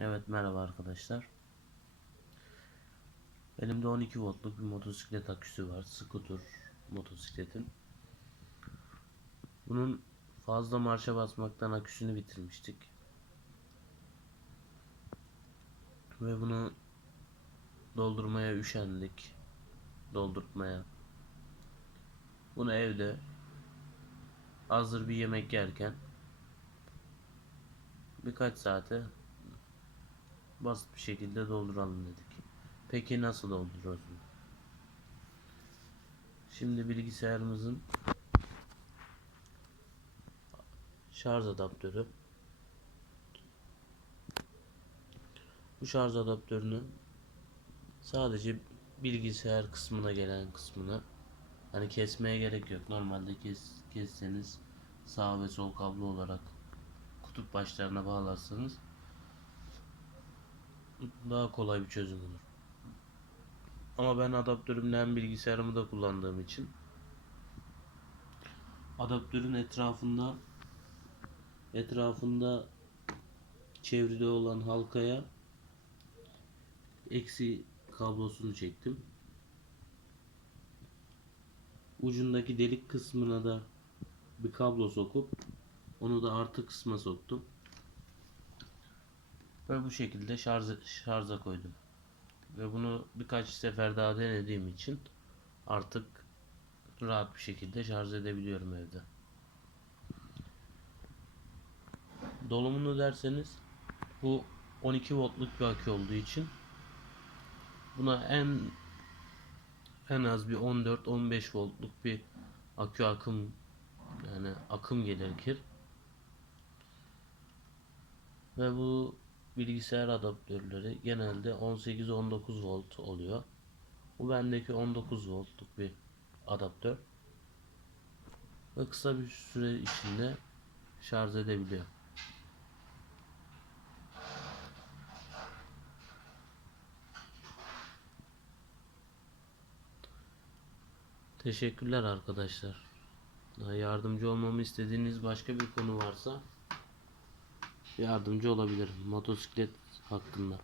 Evet merhaba arkadaşlar. Elimde 12 voltluk bir motosiklet aküsü var. Scooter motosikletin. Bunun fazla marşa basmaktan aküsünü bitirmiştik. Ve bunu doldurmaya üşendik. Doldurtmaya. Bunu evde hazır bir yemek yerken birkaç saate basit bir şekilde dolduralım dedik. Peki nasıl dolduruyoruz bunu? Şimdi bilgisayarımızın şarj adaptörü bu şarj adaptörünü sadece bilgisayar kısmına gelen kısmını hani kesmeye gerek yok. Normalde kes, kesseniz sağ ve sol kablo olarak kutup başlarına bağlarsanız daha kolay bir çözüm olur. Ama ben adaptörümle hem bilgisayarımı da kullandığım için adaptörün etrafında etrafında çevrili olan halkaya eksi kablosunu çektim. Ucundaki delik kısmına da bir kablo sokup onu da artı kısma soktum. Ve bu şekilde şarj, şarja koydum. Ve bunu birkaç sefer daha denediğim için artık rahat bir şekilde şarj edebiliyorum evde. Dolumunu derseniz bu 12 voltluk bir akü olduğu için buna en en az bir 14-15 voltluk bir akü akım yani akım gerekir. Ve bu bilgisayar adaptörleri genelde 18-19 volt oluyor. Bu bendeki 19 voltluk bir adaptör. Ve kısa bir süre içinde şarj edebiliyor. Teşekkürler arkadaşlar. Daha yardımcı olmamı istediğiniz başka bir konu varsa yardımcı olabilirim motosiklet hakkında.